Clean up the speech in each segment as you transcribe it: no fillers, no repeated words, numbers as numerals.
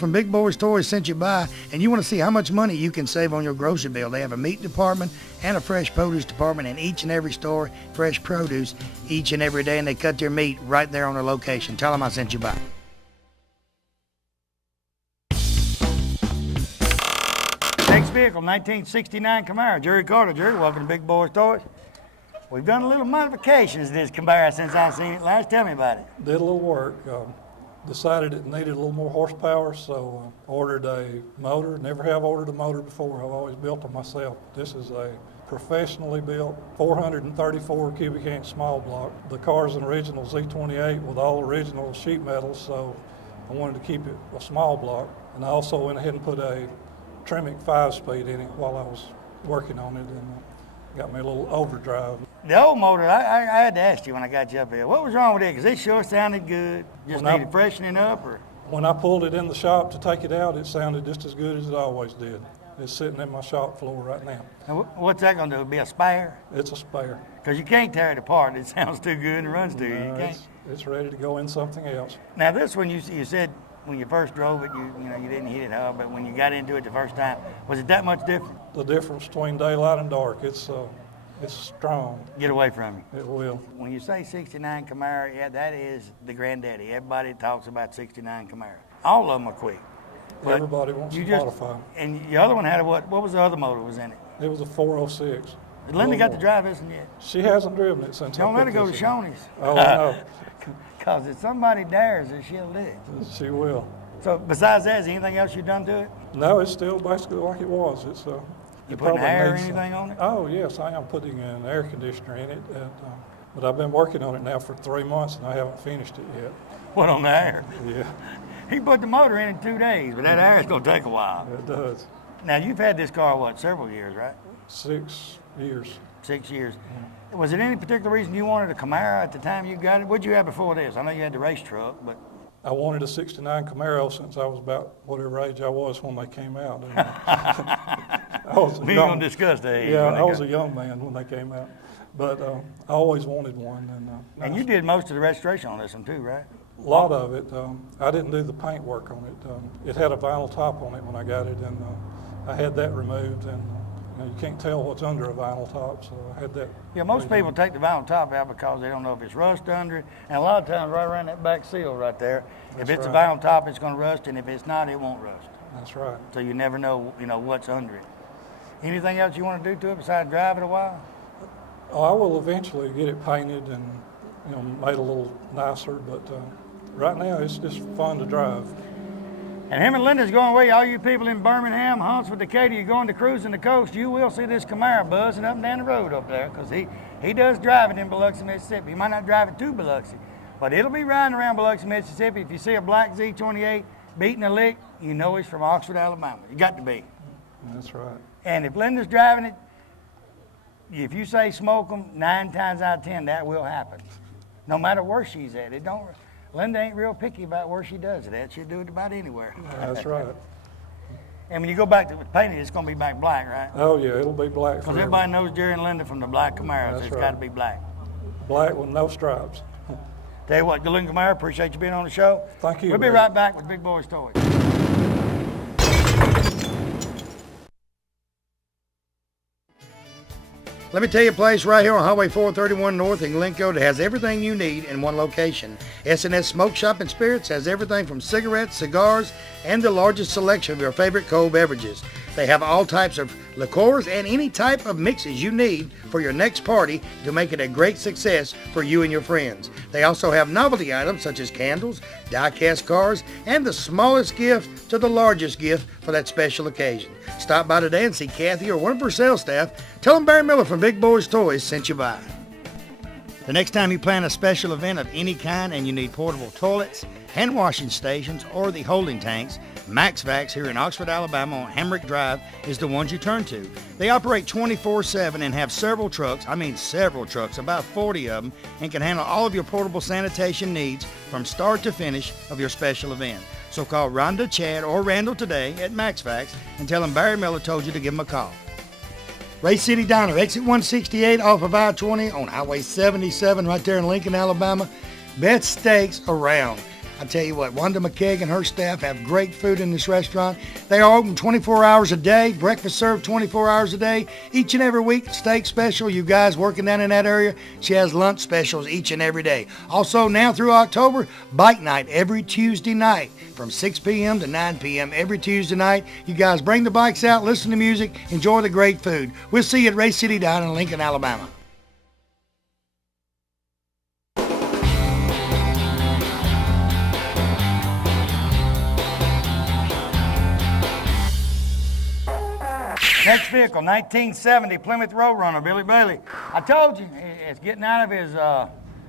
From Big Boyz Toys sent you by, and you want to see how much money you can save on your grocery bill. They have a meat department and a fresh produce department in each and every store, fresh produce each and every day, and they cut their meat right there on their location. Tell them I sent you by. Next vehicle, 1969 Camaro. Jerry Carter. Jerry, welcome to Big Boyz Toys. We've done a little modifications to this Camaro since I've seen it last. Tell me about it. Did a little work. Decided it needed a little more horsepower, so ordered a motor. Never have ordered a motor before. I've always built them myself. This is a professionally built 434 cubic inch small block. The car's an original Z28 with all original sheet metal, so I wanted to keep it a small block. And I also went ahead and put a Tremec 5-speed in it while I was working on it, and got me a little overdrive. The old motor, I had to ask you when I got you up here, what was wrong with it? Because it sure sounded good. Just needed freshening up? Or when I pulled it in the shop to take it out, it sounded just as good as it always did. It's sitting in my shop floor right now. And what's that going to do? Be a spare? It's a spare. Because you can't tear it apart. It sounds too good and runs too good. You can't. It's ready to go in something else. Now this one, you said when you first drove it, you didn't hit it hard, but when you got into it the first time, was it that much different? The difference between daylight and dark, it's strong. Get away from you. It will. When you say 69 Camaro, yeah, that is the granddaddy. Everybody talks about 69 Camaro. All of them are quick. But everybody wants to modify them. And the other one had a what? What was the other motor was in it? It was a 406. Has Linda got to drive this one yet? She hasn't driven it since. Don't let her go to Shoney's. Oh, no. Because if somebody dares her, she'll do it. She will. So besides that, is there anything else you've done to it? No, it's still basically like it was. It's you putting air or anything on it? Oh, yes, I am putting an air conditioner in it. But I've been working on it now for 3 months, and I haven't finished it yet. What, on the air? Yeah. He put the motor in 2 days, but that air is going to take a while. It does. Now, you've had this car, what, several years, right? 6 years. 6 years. Yeah. Was it any particular reason you wanted a Camaro at the time you got it? What did you have before this? I know you had the race truck, but... I wanted a 69 Camaro since I was about whatever age I was when they came out. We ain't going to discuss the age. Yeah, I was a young man when they came out. But I always wanted one. And you did most of the restoration on this one too, right? A lot of it. I didn't do the paint work on it. It had a vinyl top on it when I got it, and I had that removed. And you can't tell what's under a vinyl top, so I had that. Yeah, most people take the vinyl top out because they don't know if it's rust under it. And a lot of times right around that back seal right there, if it's a vinyl top, it's going to rust, and if it's not, it won't rust. That's right. So you never know, what's under it. Anything else you want to do to it besides drive it a while? Oh, I will eventually get it painted and made a little nicer, but right now it's just fun to drive. And him and Linda's going away. All you people in Birmingham, Huntsville, Decatur, you're going to cruising the coast, you will see this Camaro buzzing up and down the road up there, because he does drive it in Biloxi, Mississippi. He might not drive it to Biloxi, but it'll be riding around Biloxi, Mississippi. If you see a black Z28 beating a lick, you know it's from Oxford, Alabama. You got to be. That's right. And if Linda's driving it, if you say smoke them, 9 times out of 10, that will happen. No matter where she's at. Linda ain't real picky about where she does it at. She'll do it about anywhere. That's right. And when you go back to painting, it's going to be back black, right? Oh, yeah, it'll be black. Because everybody knows Jerry and Linda from the black Camaros. That's It's right. got to be black. Black with no stripes. Tell you what, Galoogan Camaro, appreciate you being on the show. Thank you. We'll be right back with Big Boyz Toys. Let me tell you a place right here on Highway 431 North in Glencoe that has everything you need in one location. S&S Smoke Shop and Spirits has everything from cigarettes, cigars, and the largest selection of your favorite cold beverages. They have all types of liqueurs and any type of mixes you need for your next party to make it a great success for you and your friends. They also have novelty items such as candles, die-cast cars, and the smallest gift to the largest gift for that special occasion. Stop by today and see Kathy or one of her sales staff. Tell them Barry Miller from Big Boyz Toys sent you by. The next time you plan a special event of any kind and you need portable toilets, hand washing stations, or the holding tanks, Max Vax here in Oxford, Alabama on Hamrick Drive is the ones you turn to. They operate 24/7 and have several trucks, about 40 of them, and can handle all of your portable sanitation needs from start to finish of your special event. So call Rhonda, Chad, or Randall today at Max Vax and tell them Barry Miller told you to give them a call. Ray City Diner, exit 168 off of I-20 on Highway 77 right there in Lincoln, Alabama. Best steaks around. I tell you what, Wanda McKeag and her staff have great food in this restaurant. They are open 24 hours a day, breakfast served 24 hours a day. Each and every week, steak special. You guys working down in that area, she has lunch specials each and every day. Also, now through October, bike night every Tuesday night from 6 p.m. to 9 p.m. every Tuesday night. You guys bring the bikes out, listen to music, enjoy the great food. We'll see you at Race City down in Lincoln, Alabama. Next vehicle, 1970 Plymouth Roadrunner, Billy Bailey. I told you, it's getting out of his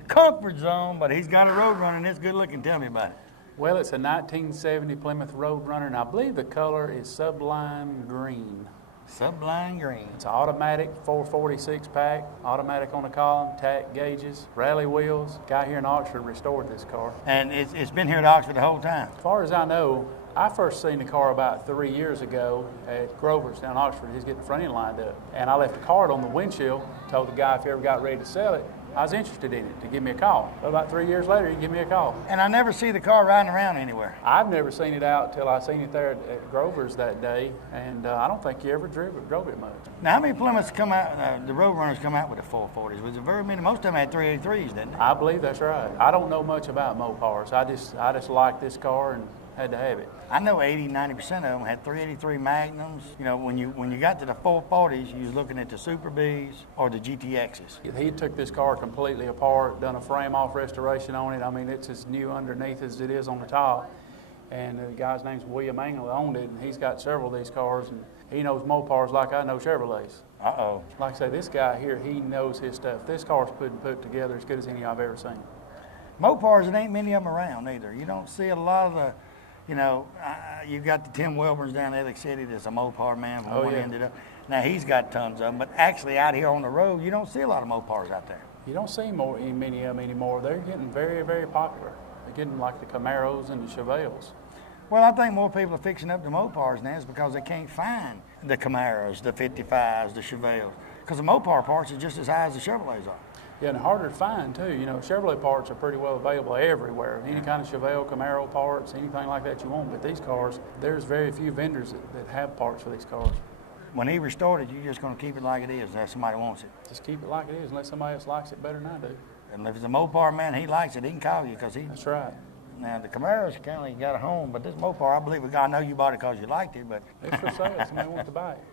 comfort zone, but he's got a Roadrunner and it's good looking. Tell me about it. Well, it's a 1970 Plymouth Roadrunner, and I believe the color is Sublime Green. Sublime Green. It's an automatic 446 pack, automatic on the column, tack gauges, rally wheels. Guy here in Oxford restored this car. And it's been here at Oxford the whole time? As far as I know, I first seen the car about 3 years ago at Grover's down Oxford. He's getting the front end lined up. And I left a card on the windshield, told the guy if he ever got ready to sell it, I was interested in it, to give me a call. But about 3 years later, he gave me a call. And I never see the car riding around anywhere. I've never seen it out till I seen it there at Grover's that day, and I don't think he ever drove it much. Now, how many Plymouths come out, the Roadrunners come out with the 440s? Was it very many? Most of them had 383s, didn't they? I believe that's right. I don't know much about Mopars. I just like this car and had to have it. I know 80-90% of them had 383 Magnums. You know, when you got to the 440s, you was looking at the Super Bs or the GTXs. He took this car completely apart, done a frame-off restoration on it. I mean, it's as new underneath as it is on the top. And the guy's name's William Engel, owned it, and he's got several of these cars, and he knows Mopars like I know Chevrolets. Uh-oh. Like I say, this guy here, he knows his stuff. This car's put together as good as any I've ever seen. Mopars, there ain't many of them around either. You don't see a lot of the, you know, you got the Tim Wilburns down in Alex City that's a Mopar man from one end to the other. Now, he's got tons of them, but actually out here on the road, you don't see a lot of Mopars out there. You don't see many of them anymore. They're getting very, very popular. They're getting like the Camaros and the Chevelles. Well, I think more people are fixing up the Mopars now is because they can't find the Camaros, the 55s, the Chevelles, because the Mopar parts are just as high as the Chevrolets are. Yeah, and harder to find too. You know, Chevrolet parts are pretty well available everywhere. Any kind of Chevelle, Camaro parts, anything like that you want. But these cars, there's very few vendors that have parts for these cars. When he restored it, you're just going to keep it like it is unless somebody wants it. Just keep it like it is unless somebody else likes it better than I do. And if it's a Mopar man, he likes it, he can call you because he... That's right. Now, the Camaros kind of got a home, but this Mopar, I believe, I know you bought it because you liked it, but... It's for sale. Somebody wants to buy it.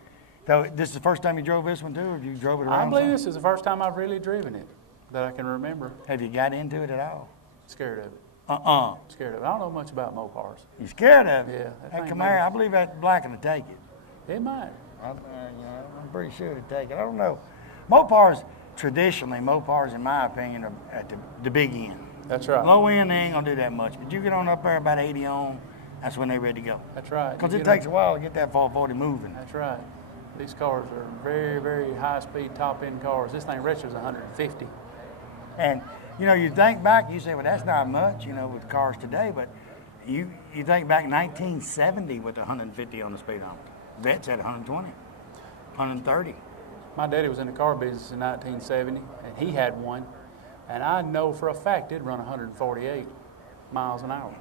So this is the first time you drove this one, too, or you drove it around? I believe this is the first time I've really driven it that I can remember. Have you got into it at all? Scared of it. Scared of it. I don't know much about Mopars. You scared of it? Yeah. That Camaro, I believe that black will take it. It might. I'm pretty sure it'd take it. I don't know. Mopars, traditionally, Mopars, in my opinion, are at the big end. That's right. Low end, they ain't going to do that much. But you get on up there about 80 on, that's when they're ready to go. That's right. Because it takes a while to get that 440 moving. That's right. These cars are very, very high-speed, top-end cars. This thing registers 150. And, you know, you think back, you say, well, that's not much, you know, with cars today. But you think back 1970 with 150 on the speedometer. Vets had 120, 130. My daddy was in the car business in 1970, and he had one. And I know for a fact it'd run 148 miles an hour.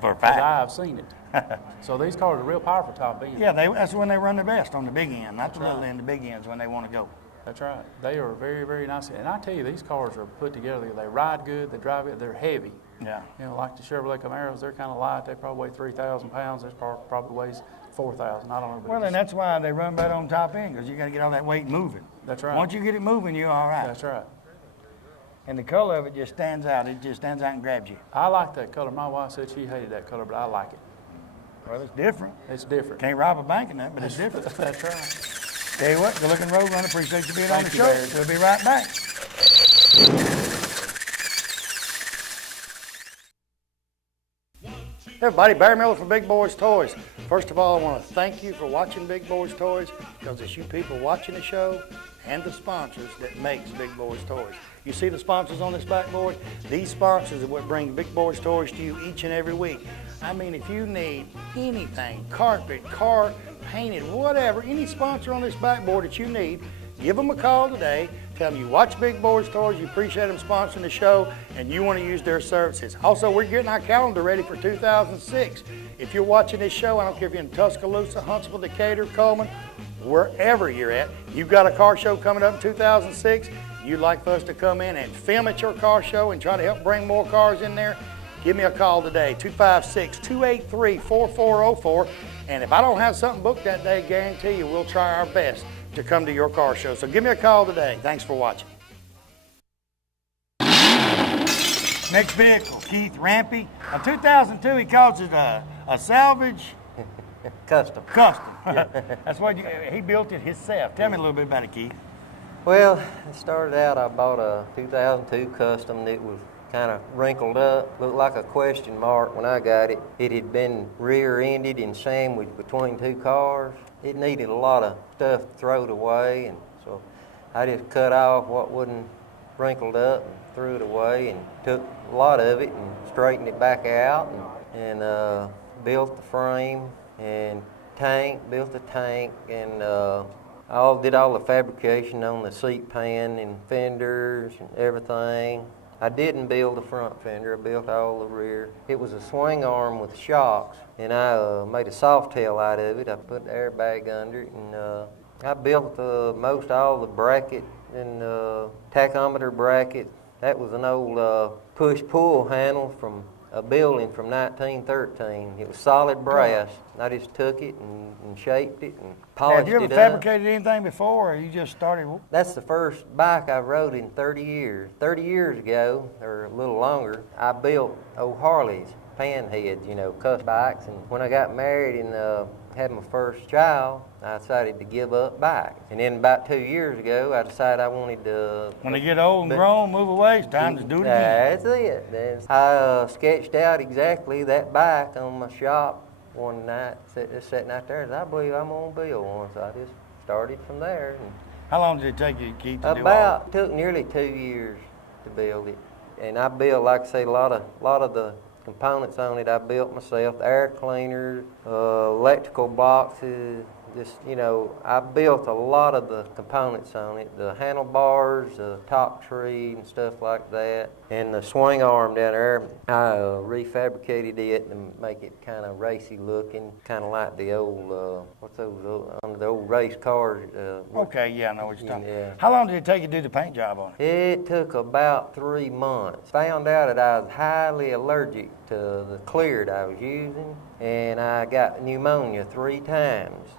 For a fact. I've seen it. So these cars are real powerful top end. Yeah, that's when they run their best, on the big end, not That's the little right. end, the big end's when they want to go. That's right. They are very, very nice. And I tell you, these cars are put together. They ride good, they drive good, they're heavy. Yeah. You know, like the Chevrolet Camaros, they're kind of light. They probably weigh 3,000 pounds. This car probably weighs 4,000. I don't know. Well, and that's why they run better on top end, because you got to get all that weight moving. That's right. Once you get it moving, you're all right. That's right. And the color of it just stands out. It just stands out and grabs you. I like that color. My wife said she hated that color, but I like it. Well, it's different. It's different. Can't rob a bank in that, but it's different. That's right. Tell you what, good looking Roadrunner. Appreciate you being on the Thank you, show. Barry. We'll be right back. Hey everybody, Barry Miller from Big Boyz Toys. First of all, I want to thank you for watching Big Boyz Toys, because it's you people watching the show and the sponsors that makes Big Boyz Toys. You see the sponsors on this backboard? These sponsors are what bring Big Boyz Toys to you each and every week. I mean, if you need anything, carpet, car, painted, whatever, any sponsor on this backboard that you need, Give them a call today. Tell them you watch Big Boyz Toyz, you appreciate them sponsoring the show, and you want to use their services. Also, we're getting our calendar ready for 2006. If you're watching this show, I don't care if you're in Tuscaloosa, Huntsville, Decatur, Coleman, wherever you're at, you've got a car show coming up in 2006, you'd like for us to come in and film at your car show and try to help bring more cars in there, give me a call today, 256-283-4404. And if I don't have something booked that day, guarantee you we'll try our best to come to your car show. So give me a call today. Thanks for watching. Next vehicle, Keith Rampy. A 2002, he calls it a salvage. Custom. That's what he built it himself. Tell me a little bit about it, Keith. Well, it started out, I bought a 2002 Custom that was kind of wrinkled up, looked like a question mark when I got it. It had been rear-ended and sandwiched between two cars. It needed a lot of stuff thrown away, and so I just cut off what wasn't wrinkled up and threw it away, and took a lot of it and straightened it back out, and built the frame and built the tank, and did all the fabrication on the seat pan and fenders and everything. I didn't build the front fender, I built all the rear. It was a swing arm with shocks, and I made a soft tail out of it. I put the airbag under it, and I built most all the bracket and tachometer bracket. That was an old push-pull handle from a building from 1913. It was solid brass. I just took it and shaped it and polished it up. Have you ever fabricated anything before, or you just started? That's the first bike I rode in 30 years. 30 years ago, or a little longer, I built old Harleys, panheads, custom bikes. And when I got married and had my first child, I decided to give up bikes. And then about 2 years ago, I decided I wanted to... When they get old and grown, move away, it's time to do it again. That's it. Then I sketched out exactly that bike on my shop one night, just sitting out there, and I believe I'm going to build one. So I just started from there. And how long did it take you, Keith, to do all took nearly 2 years to build it. And I built, like I say, a lot of the components on it I built myself, the air cleaners, electrical boxes, I built a lot of the components on it, the handlebars, the top tree and stuff like that, and the swing arm down there, I refabricated it to make it kind of racy looking, kind of like the old, the old race cars. Okay, yeah, I know what you're talking about. Yeah. How long did it take you to do the paint job on it? It took about 3 months. Found out that I was highly allergic to the clear that I was using, and I got pneumonia 3 times.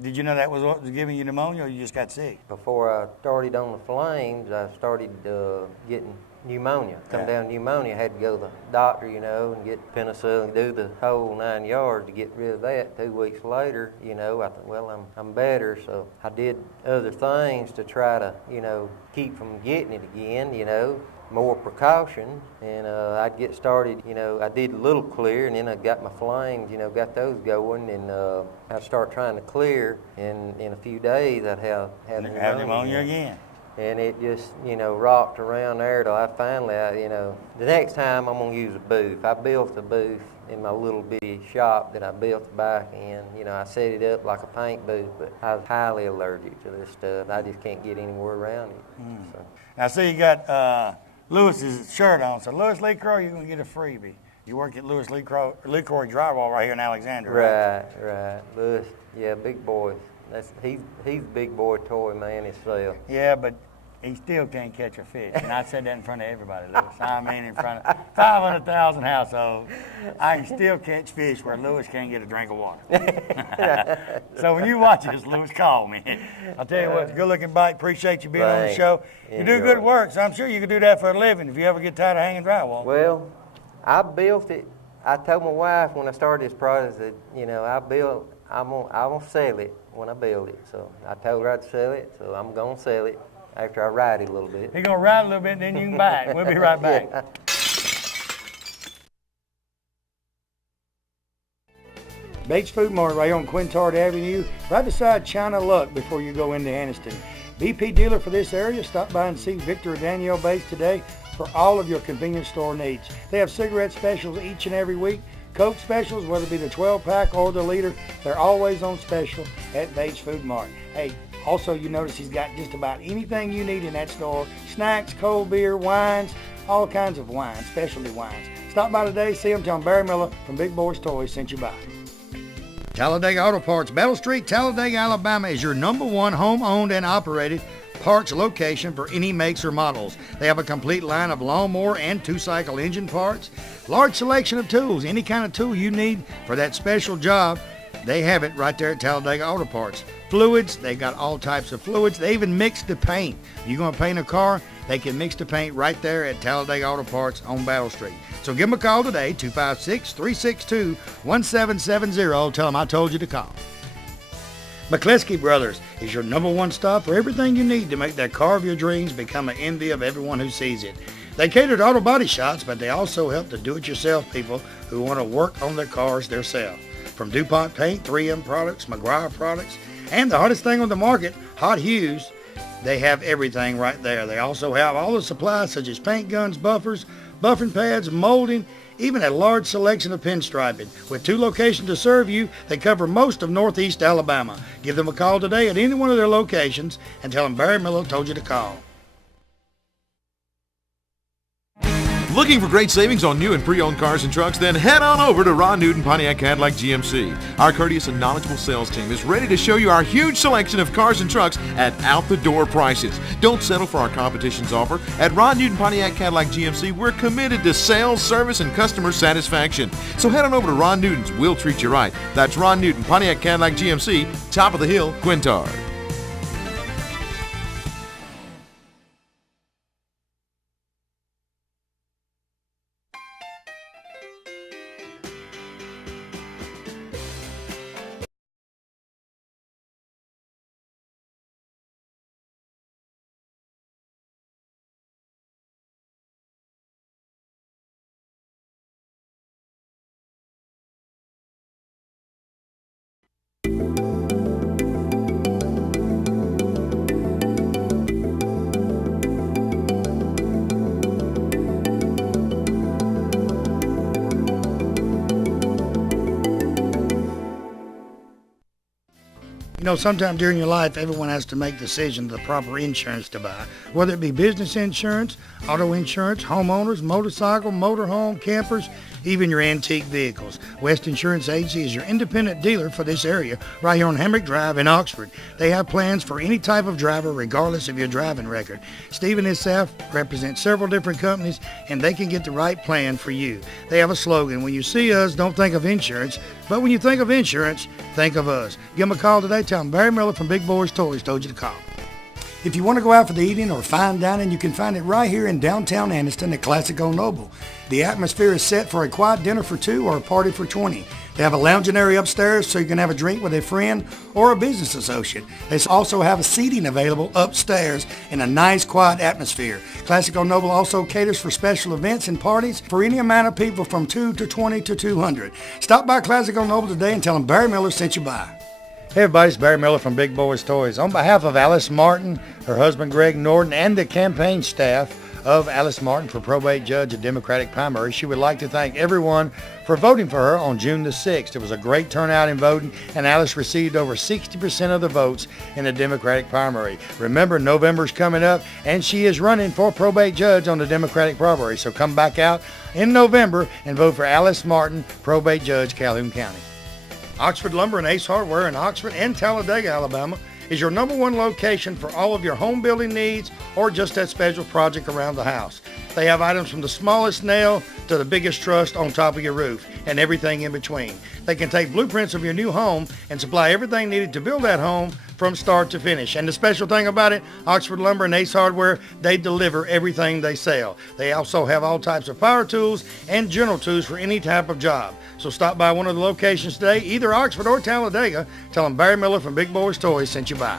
Did you know that was what was giving you pneumonia, or you just got sick? Before I started on the flames, I started getting pneumonia. Come down pneumonia, I had to go to the doctor, and get penicillin, do the whole 9 yards to get rid of that. 2 weeks later, I thought, well, I'm better, so I did other things to try to, keep from getting it again, more precaution, and I'd get started, I did a little clear, and then I got my flames, got those going, and I'd start trying to clear, and in a few days I'd have pneumonia again. And it just, rocked around there till I finally, the next time I'm going to use a booth. I built a booth in my little bitty shop that I built the bike in. I set it up like a paint booth, but I was highly allergic to this stuff. I just can't get anywhere around it. So. Now, see, you got Lewis's shirt on. So, Lewis Lee Crow, you're going to get a freebie. You work at Lewis Lee Crow Drywall right here in Alexandria. Right. Lewis, yeah, big boy. He's big boy toy man himself. Yeah, but he still can't catch a fish. And I said that in front of everybody, Lewis. I mean, in front of 500,000 households, I can still catch fish where Lewis can't get a drink of water. So when you watch this, Lewis, call me. I'll tell you what, it's a good-looking bike. Appreciate you being on the show. You do good work, so I'm sure you can do that for a living if you ever get tired of hanging drywall. Well, I built it. I told my wife when I started this project that, I'm gonna sell it when I build it. So I told her I'd sell it, so I'm gonna sell it after I ride it a little bit. You're gonna ride a little bit, and then you can buy it. We'll be right back. Yeah. Bates Food Mart right on Quintard Avenue, right beside China Luck before you go into Anniston. BP dealer for this area. Stop by and see Victor or Danielle Bates today for all of your convenience store needs. They have cigarette specials each and every week. Coke specials, whether it be the 12-pack or the liter, they're always on special at Bates Food Mart. Hey, Also, you notice he's got just about anything you need in that store. Snacks, cold beer, wines, all kinds of wines, specialty wines. Stop by today, see him, tell him Barry Miller from Big Boyz Toyz sent you by. Talladega Auto Parts, Battle Street, Talladega, Alabama is your #1 home-owned and operated parts location for any makes or models. They have a complete line of lawnmower and two-cycle engine parts, large selection of tools, any kind of tool you need for that special job. They have it right there at Talladega Auto Parts. Fluids, they got all types of fluids. They even mix the paint. You're going to paint a car, they can mix the paint right there at Talladega Auto Parts on Battle Street. So give them a call today, 256-362-1770. Tell them I told you to call. McCleskey Brothers is your #1 stop for everything you need to make that car of your dreams become an envy of everyone who sees it. They cater to auto body shops, but they also help the do-it-yourself people who want to work on their cars themselves. From DuPont Paint, 3M products, McGuire products, and the hottest thing on the market, Hot Hues, they have everything right there. They also have all the supplies such as paint guns, buffers, buffering pads, molding, even a large selection of pinstriping. With 2 locations to serve you, they cover most of Northeast Alabama. Give them a call today at any one of their locations and tell them Barry Miller told you to call. Looking for great savings on new and pre-owned cars and trucks? Then head on over to Ron Newton Pontiac Cadillac GMC. Our courteous and knowledgeable sales team is ready to show you our huge selection of cars and trucks at out-the-door prices. Don't settle for our competition's offer. At Ron Newton Pontiac Cadillac GMC, we're committed to sales, service, and customer satisfaction. So head on over to Ron Newton's. We'll treat you right. That's Ron Newton Pontiac Cadillac GMC, top of the hill, Quintard. You know, sometime during your life, everyone has to make decisions the proper insurance to buy, whether it be business insurance, auto insurance, homeowners, motorcycle, motorhome, campers, even your antique vehicles. West Insurance Agency is your independent dealer for this area right here on Hamrick Drive in Oxford. They have plans for any type of driver regardless of your driving record. Steve and his staff represent several different companies and they can get the right plan for you. They have a slogan: when you see us, don't think of insurance, but when you think of insurance, think of us. Give them a call today. Tell them Barry Miller from Big Boyz Toyz told you to call. If you want to go out for the evening or fine dining, you can find it right here in downtown Anniston at Classic Old Noble. The atmosphere is set for a quiet dinner for 2 or a party for 20. They have a lounging area upstairs so you can have a drink with a friend or a business associate. They also have a seating available upstairs in a nice quiet atmosphere. Classic Old Noble also caters for special events and parties for any amount of people from 2 to 20 to 200. Stop by Classic Old Noble today and tell them Barry Miller sent you by. Hey everybody, it's Barry Miller from Big Boyz Toyz. On behalf of Alice Martin, her husband Greg Norton, and the campaign staff of Alice Martin for probate judge at Democratic primary, she would like to thank everyone for voting for her on June the 6th. It was a great turnout in voting, and Alice received over 60% of the votes in the Democratic primary. Remember, November's coming up, and she is running for probate judge on the Democratic primary. So come back out in November and vote for Alice Martin, probate judge, Calhoun County. Oxford Lumber and Ace Hardware in Oxford and Talladega, Alabama is your #1 location for all of your home building needs or just that special project around the house. They have items from the smallest nail to the biggest truss on top of your roof and everything in between. They can take blueprints of your new home and supply everything needed to build that home from start to finish. And the special thing about it, Oxford Lumber and Ace Hardware, they deliver everything they sell. They also have all types of power tools and general tools for any type of job. So stop by one of the locations today, either Oxford or Talladega. Tell them Barry Miller from Big Boyz Toyz sent you by.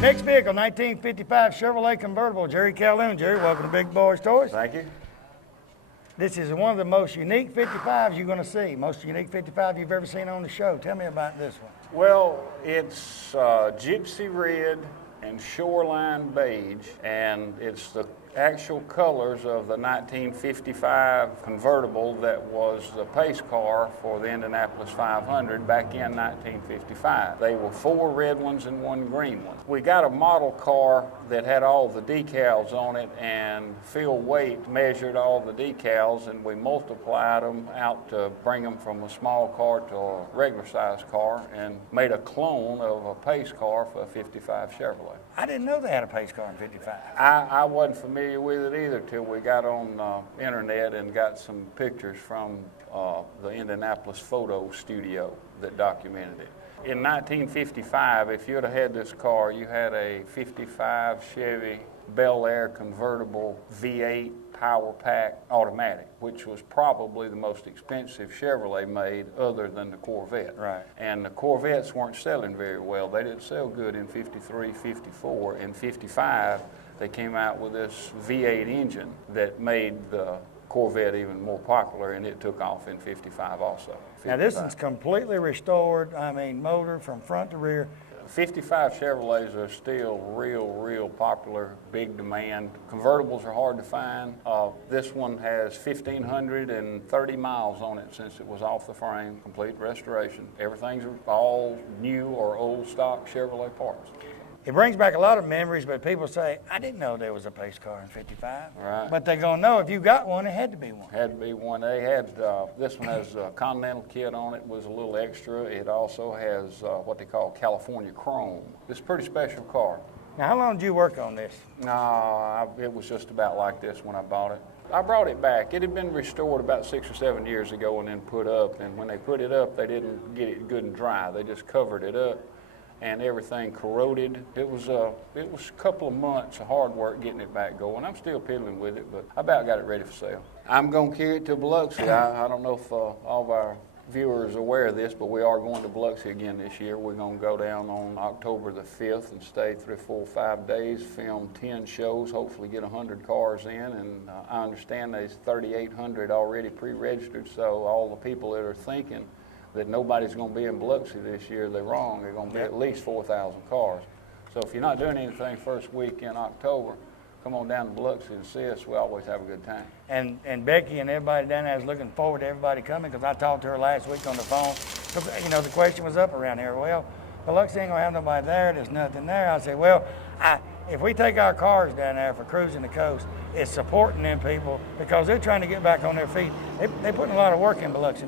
Next vehicle, 1955 Chevrolet convertible, Jerry Calhoun. Jerry, welcome to Big Boyz Toyz. Thank you. This is one of the most unique 55s you're going to see. Most unique 55 you've ever seen on the show. Tell me about this one. Well, it's gypsy red and shoreline beige, and it's the actual colors of the 1955 convertible that was the pace car for the Indianapolis 500 back in 1955. They were 4 red ones and 1 green one. We got a model car that had all the decals on it, and Phil Waite measured all the decals, and we multiplied them out to bring them from a small car to a regular size car and made a clone of a pace car for a 55 Chevrolet. I didn't know they had a pace car in 55. I wasn't familiar with it either till we got on internet and got some pictures from the Indianapolis photo studio that documented it. In 1955, if you'd have had this car, you had a 55 Chevy Bel Air convertible V8 power pack automatic, which was probably the most expensive Chevrolet made other than the Corvette. Right. And the Corvettes weren't selling very well. They didn't sell good in 53, 54. In 55, they came out with this V8 engine that made the Corvette even more popular, and it took off in 55 also. 55. Now this one's completely restored, I mean motor from front to rear. 55 Chevrolets are still real popular, big demand. Convertibles are hard to find. This one has 1,530 miles on it since it was off the frame, complete restoration. Everything's all new or old stock Chevrolet parts. It brings back a lot of memories, but people say, I didn't know there was a pace car in 55. Right. But they're going to know if you got one, it had to be one. Had to be one. They had, this one has a Continental kit on it, was a little extra. It also has what they call California Chrome. It's a pretty special car. Now, how long did you work on this? It was just about like this when I bought it. I brought it back. It had been restored about 6 or 7 years ago and then put up. And when they put it up, they didn't get it good and dry. They just covered it up, and everything corroded. It was a couple of months of hard work getting it back going. I'm still piddling with it, but I about got it ready for sale. I'm going to carry it to Biloxi. I don't know if all of our viewers are aware of this, but we are going to Biloxi again this year. We're going to go down on October the 5th and stay 3, 4, 5 days, film 10 shows, hopefully get 100 cars in, and I understand there's 3,800 already pre-registered, so all the people that are thinking that nobody's going to be in Biloxi this year, they're wrong. They're going to be at least 4,000 cars. So if you're not doing anything first week in October, come on down to Biloxi and see us. We always have a good time. And Becky and everybody down there is looking forward to everybody coming, because I talked to her last week on the phone. You know, the question was up around here, well, Biloxi ain't going to have nobody there. There's nothing there. I said, well, if we take our cars down there for cruising the coast, it's supporting them people because they're trying to get back on their feet. They're putting a lot of work in Biloxi.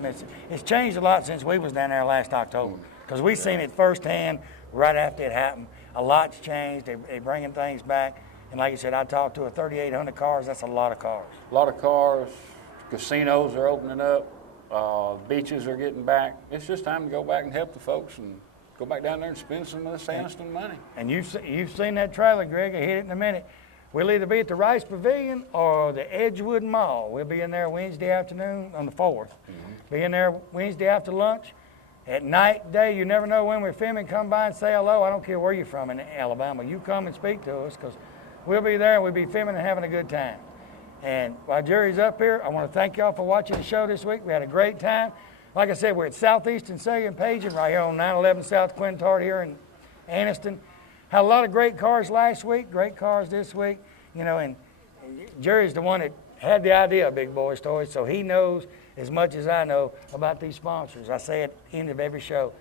It's changed a lot since we was down there last October, because we seen it firsthand right after it happened. A lot's changed. They're bringing things back. And like you said, I talked to 3,800 cars. That's a lot of cars. A lot of cars. Casinos are opening up. Beaches are getting back. It's just time to go back and help the folks and go back down there and spend some of the Sandston money. And you've seen that trailer, Greg. I hit it in a minute. We'll either be at the Rice Pavilion or the Edgewood Mall. We'll be in there Wednesday afternoon on the 4th. Be in there Wednesday after lunch. At night, day, you never know when we're filming. Come by and say hello. I don't care where you're from in Alabama. You come and speak to us, because we'll be there and we'll be filming and having a good time. And while Jerry's up here, I want to thank y'all for watching the show this week. We had a great time. Like I said, we're at Southeastern Sega and Paging right here on 911 South Quintard here in Anniston. Had a lot of great cars last week, great cars this week. You know, and Jerry's the one that had the idea of Big Boyz Toys, so he knows as much as I know about these sponsors. I say at the end of every show,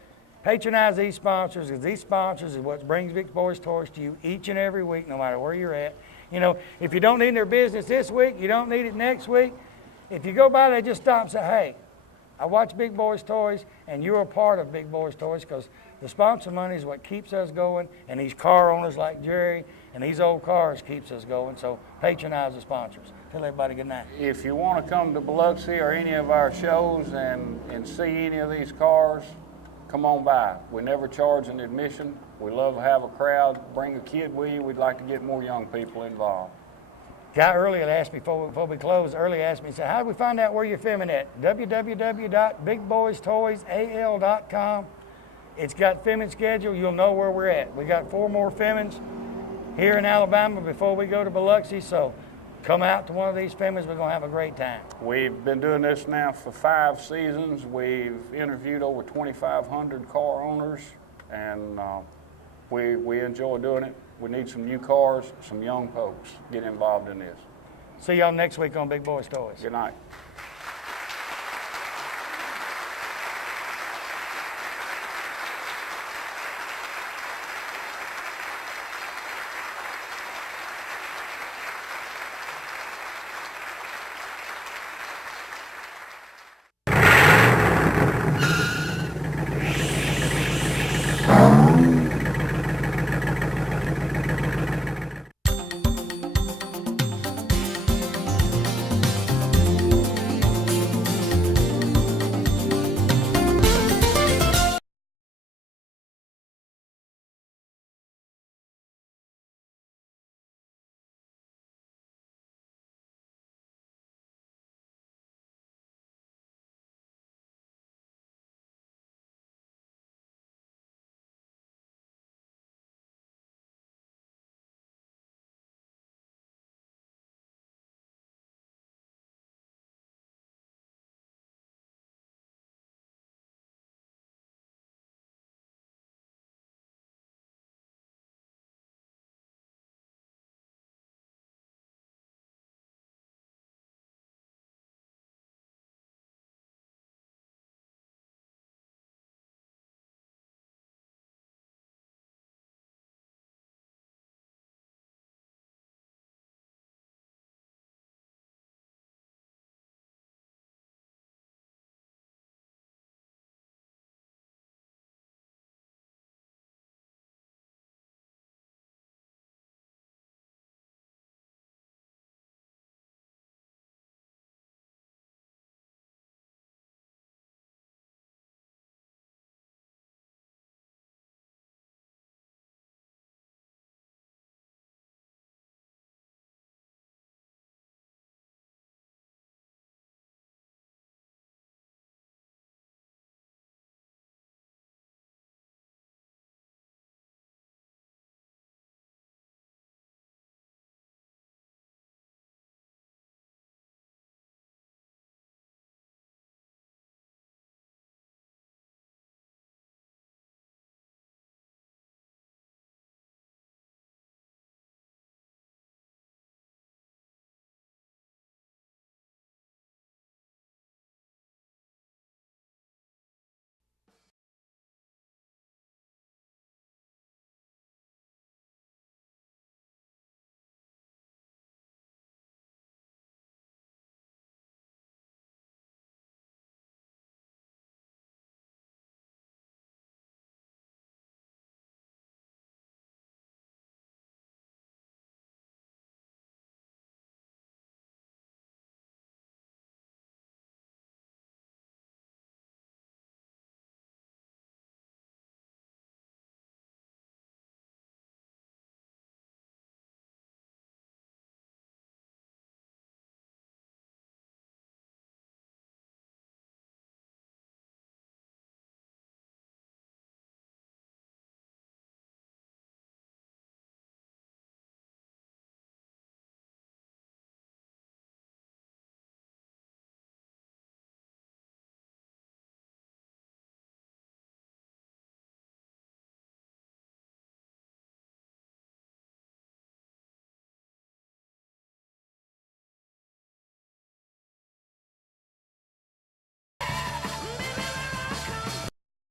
patronize these sponsors, because these sponsors is what brings Big Boyz Toys to you each and every week, no matter where you're at. You know, if you don't need their business this week, you don't need it next week. If you go by there, just stop and say, hey, I watch Big Boyz Toys, and you're a part of Big Boyz Toys, because the sponsor money is what keeps us going, and these car owners like Jerry and these old cars keeps us going. So patronize the sponsors. Tell everybody good night. If you want to come to Biloxi or any of our shows and see any of these cars, come on by. We never charge an admission. We love to have a crowd. Bring a kid with you. We'd like to get more young people involved. Guy earlier asked me, before we close, asked me, he said, how do we find out where you're filming at? www.bigboystoysal.com. It's got filming schedule. You'll know where we're at. We got 4 more filmings here in Alabama before we go to Biloxi, so come out to one of these filmings. We're going to have a great time. We've been doing this now for 5 seasons. We've interviewed over 2,500 car owners, and we enjoy doing it. We need some new cars, some young folks get involved in this. See y'all next week on Big Boyz Toys. Good night.